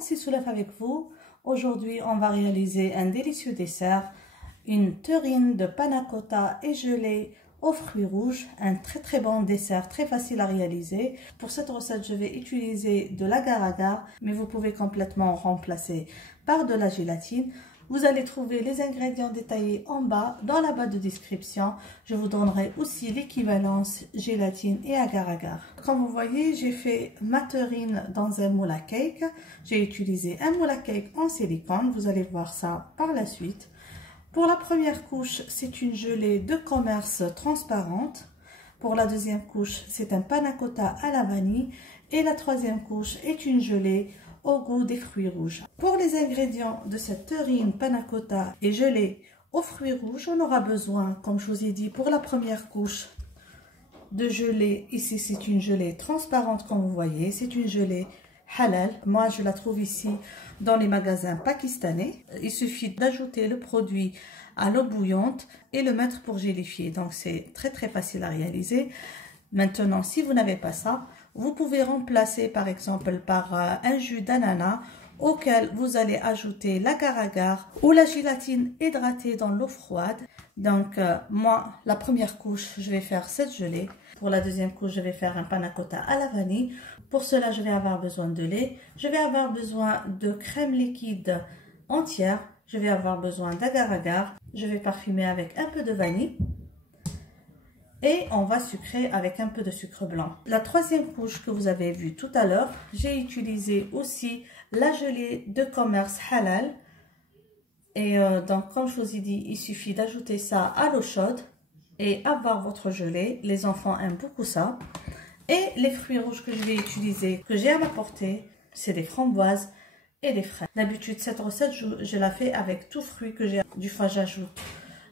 c'est Soulaf avec vous. Aujourd'hui, on va réaliser un délicieux dessert, une terrine de panna cotta et gelée aux fruits rouges. Un très bon dessert, très facile à réaliser. Pour cette recette, je vais utiliser de l'agar-agar, mais vous pouvez complètement remplacer par de la gélatine. Vous allez trouver les ingrédients détaillés en bas dans la barre de description. Je vous donnerai aussi l'équivalence gélatine et agar-agar. Comme vous voyez, j'ai fait ma terrine dans un moule à cake. J'ai utilisé un moule à cake en silicone. Vous allez voir ça par la suite. Pour la première couche, c'est une gelée de commerce transparente. Pour la deuxième couche, c'est un panna cotta à la vanille. Et la troisième couche est une gelée au goût des fruits rouges. Pour les ingrédients de cette terrine panna cotta et gelée aux fruits rouges, on aura besoin, comme je vous ai dit, pour la première couche de gelée. Ici, c'est une gelée transparente, comme vous voyez. C'est une gelée halal. Moi, je la trouve ici dans les magasins pakistanais. Il suffit d'ajouter le produit à l'eau bouillante et le mettre pour gélifier. Donc, c'est très facile à réaliser. Maintenant, si vous n'avez pas ça, vous pouvez remplacer par exemple par un jus d'ananas auquel vous allez ajouter l'agar-agar ou la gélatine hydratée dans l'eau froide. Donc moi, la première couche, je vais faire cette gelée. Pour la deuxième couche, je vais faire un panna cotta à la vanille. Pour cela, je vais avoir besoin de lait. Je vais avoir besoin de crème liquide entière. Je vais avoir besoin d'agar-agar. Je vais parfumer avec un peu de vanille. Et on va sucrer avec un peu de sucre blanc. La troisième couche que vous avez vue tout à l'heure, j'ai utilisé aussi la gelée de commerce halal. Et donc, comme je vous ai dit, il suffit d'ajouter ça à l'eau chaude et avoir votre gelée. Les enfants aiment beaucoup ça. Et les fruits rouges que je vais utiliser, que j'ai à ma portée, c'est des framboises et des fraises. D'habitude, cette recette, je la fais avec tout fruit que j'ai. Du fois, j'ajoute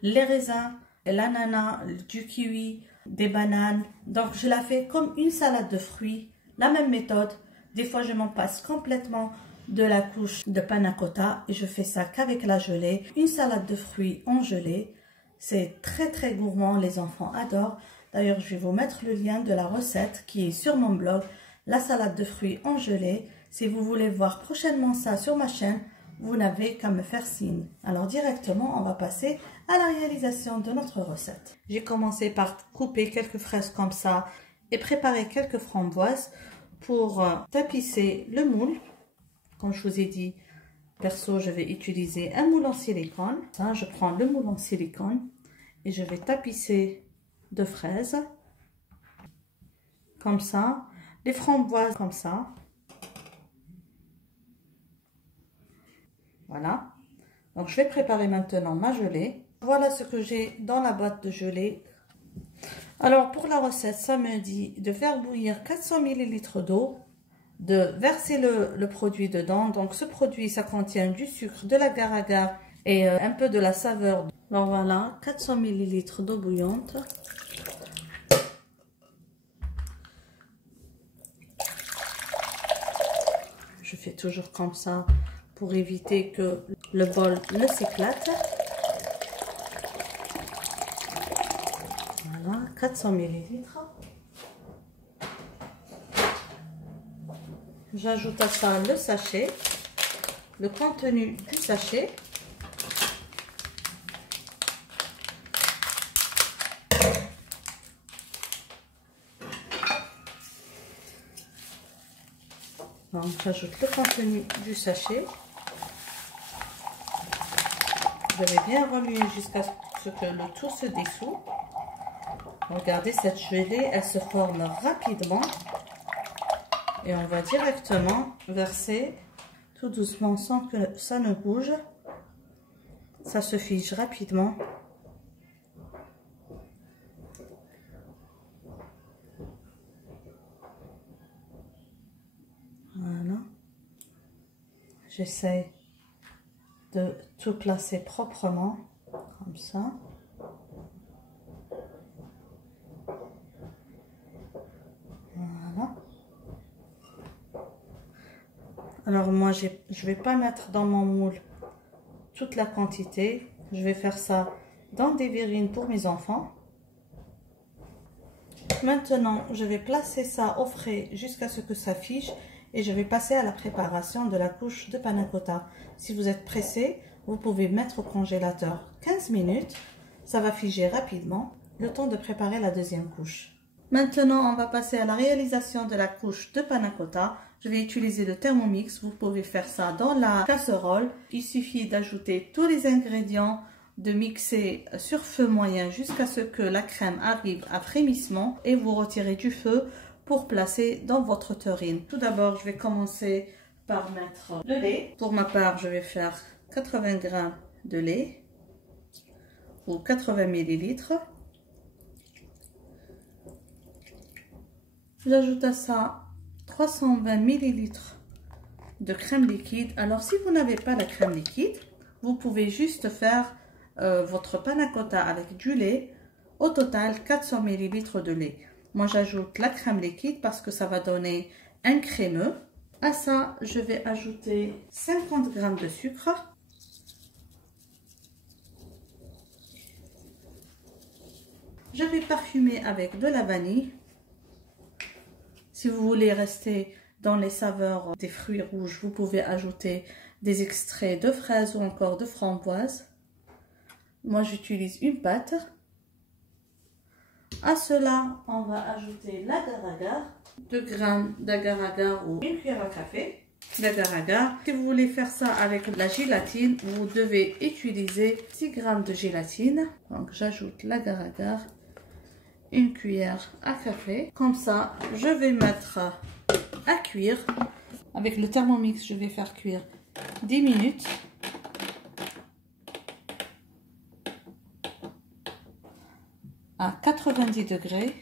les raisins, l'ananas, du kiwi, des bananes. Donc je la fais comme une salade de fruits, la même méthode. Des fois je m'en passe complètement de la couche de panna cotta et je fais ça qu'avec la gelée. Une salade de fruits en gelée, c'est très gourmand, les enfants adorent. D'ailleurs, je vais vous mettre le lien de la recette qui est sur mon blog, la salade de fruits en gelée. Si vous voulez voir prochainement ça sur ma chaîne, vous n'avez qu'à me faire signe. Alors directement, on va passer à la réalisation de notre recette. J'ai commencé par couper quelques fraises comme ça et préparer quelques framboises pour tapisser le moule. Comme je vous ai dit, perso, je vais utiliser un moule en silicone. Ça, je prends le moule en silicone et je vais tapisser de fraises comme ça, les framboises comme ça. Voilà, donc je vais préparer maintenant ma gelée. Voilà ce que j'ai dans la boîte de gelée. Alors pour la recette, ça me dit de faire bouillir 400 ml d'eau, de verser le produit dedans. Donc ce produit, ça contient du sucre, de l'agar-agar et un peu de la saveur. Alors voilà, 400 ml d'eau bouillante. Je fais toujours comme ça pour éviter que le bol ne s'éclate. Voilà, 400 ml. J'ajoute à ça le sachet, le contenu du sachet. Donc j'ajoute le contenu du sachet. Je vais bien remuer jusqu'à ce que le tout se dissout. Regardez, cette gelée, elle se forme rapidement. Et on va directement verser tout doucement sans que ça ne bouge. Ça se fige rapidement. Voilà. J'essaie de tout placer proprement, comme ça. Voilà. Alors moi, je vais pas mettre dans mon moule toute la quantité. Je vais faire ça dans des verrines pour mes enfants. Maintenant, je vais placer ça au frais jusqu'à ce que ça fige et je vais passer à la préparation de la couche de panna cotta. Si vous êtes pressé, vous pouvez mettre au congélateur 15 minutes. Ça va figer rapidement, le temps de préparer la deuxième couche. Maintenant, on va passer à la réalisation de la couche de panna cotta. Je vais utiliser le Thermomix. Vous pouvez faire ça dans la casserole. Il suffit d'ajouter tous les ingrédients, de mixer sur feu moyen jusqu'à ce que la crème arrive à frémissement et vous retirez du feu pour placer dans votre terrine. Tout d'abord, je vais commencer par mettre le lait. Pour ma part, je vais faire 80 g de lait ou 80 ml. J'ajoute à ça 320 ml de crème liquide. Alors, si vous n'avez pas la crème liquide, vous pouvez juste faire votre panna cotta avec du lait. Au total, 400 ml de lait. Moi, j'ajoute la crème liquide parce que ça va donner un crémeux. À ça, je vais ajouter 50 g de sucre. Je vais parfumer avec de la vanille. Si vous voulez rester dans les saveurs des fruits rouges, vous pouvez ajouter des extraits de fraises ou encore de framboises. Moi, j'utilise une pâte. À cela, on va ajouter l'agar-agar, 2 g d'agar-agar ou une cuillère à café d'agar-agar. Si vous voulez faire ça avec la gélatine, vous devez utiliser 6 g de gélatine. Donc, j'ajoute l'agar-agar, une cuillère à café. Comme ça, je vais mettre à cuire. Avec le Thermomix, je vais faire cuire 10 minutes. À 90 degrés.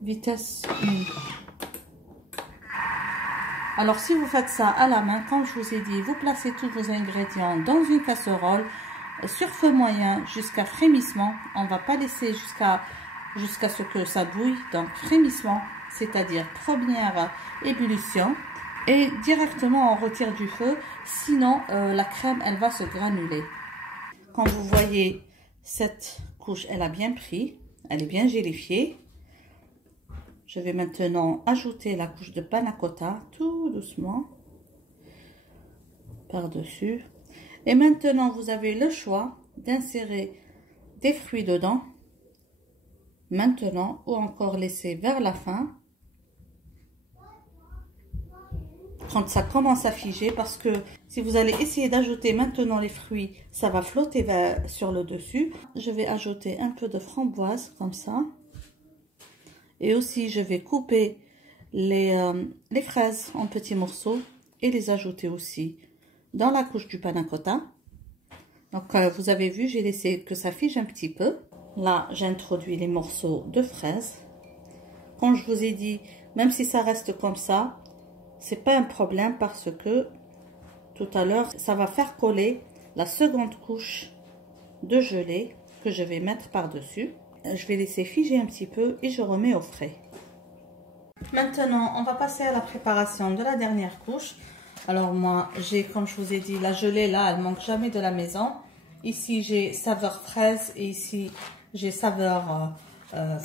Vitesse 1. Alors, si vous faites ça à la main, comme je vous ai dit, vous placez tous vos ingrédients dans une casserole sur feu moyen jusqu'à frémissement. On ne va pas laisser jusqu'à ce que ça bouille. Donc, frémissement, c'est-à-dire première ébullition. Et directement, on retire du feu. Sinon, la crème, elle va se granuler. Comme vous voyez, cette couche, elle a bien pris. Elle est bien gélifiée. Je vais maintenant ajouter la couche de panna cotta tout doucement par-dessus. Et maintenant, vous avez le choix d'insérer des fruits dedans. Maintenant, ou encore laisser vers la fin. Quand ça commence à figer, parce que si vous allez essayer d'ajouter maintenant les fruits, ça va flotter sur le dessus. Je vais ajouter un peu de framboise comme ça. Et aussi, je vais couper les fraises en petits morceaux et les ajouter aussi dans la couche du panna cotta. Donc, vous avez vu, j'ai laissé que ça fige un petit peu. Là, j'introduis les morceaux de fraises. Comme je vous ai dit, même si ça reste comme ça, c'est pas un problème parce que tout à l'heure, ça va faire coller la seconde couche de gelée que je vais mettre par-dessus. Je vais laisser figer un petit peu et je remets au frais. Maintenant, on va passer à la préparation de la dernière couche. Alors moi, j'ai, comme je vous ai dit, la gelée là, elle manque jamais de la maison. Ici, j'ai saveur fraise et ici, j'ai saveur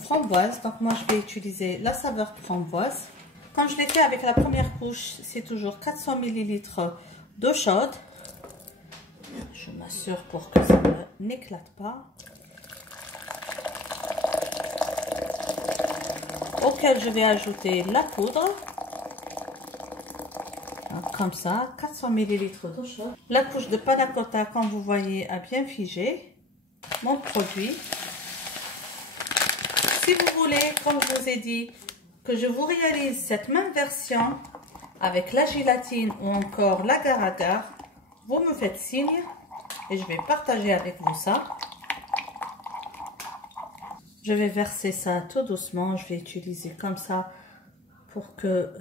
framboise. Donc moi, je vais utiliser la saveur framboise. Quand je l'ai fait avec la première couche, c'est toujours 400 ml d'eau chaude. Je m'assure pour que ça n'éclate pas. Auquel je vais ajouter la poudre. Donc, comme ça, 400 ml d'eau chaude. La couche de panna cotta, comme vous voyez, a bien figé. Mon produit. Si vous voulez, comme je vous ai dit, que je vous réalise cette même version avec la gélatine ou encore l'agar-agar, vous me faites signe et je vais partager avec vous ça. Je vais verser ça tout doucement. Je vais utiliser comme ça pour que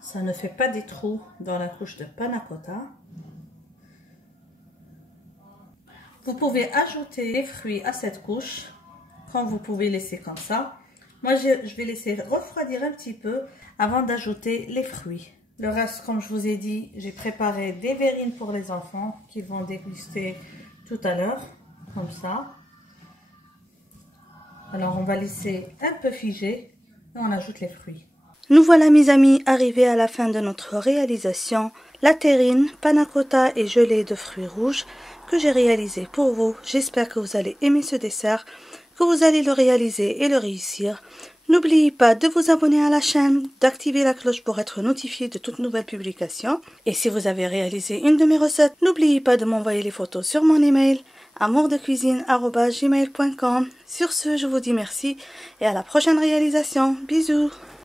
ça ne fait pas des trous dans la couche de panna cotta. Vous pouvez ajouter les fruits à cette couche, comme vous pouvez laisser comme ça. Moi, je vais laisser refroidir un petit peu avant d'ajouter les fruits. Le reste, comme je vous ai dit, j'ai préparé des verrines pour les enfants qui vont déguster tout à l'heure, comme ça. Alors on va laisser un peu figer et on ajoute les fruits. Nous voilà mes amis arrivés à la fin de notre réalisation. La terrine, panna cotta et gelée de fruits rouges que j'ai réalisé pour vous. J'espère que vous allez aimer ce dessert, que vous allez le réaliser et le réussir. N'oubliez pas de vous abonner à la chaîne, d'activer la cloche pour être notifié de toute nouvelle publication. Et si vous avez réalisé une de mes recettes, n'oubliez pas de m'envoyer les photos sur mon email amourdecuisine@gmail.com. Sur ce, je vous dis merci et à la prochaine réalisation. Bisous!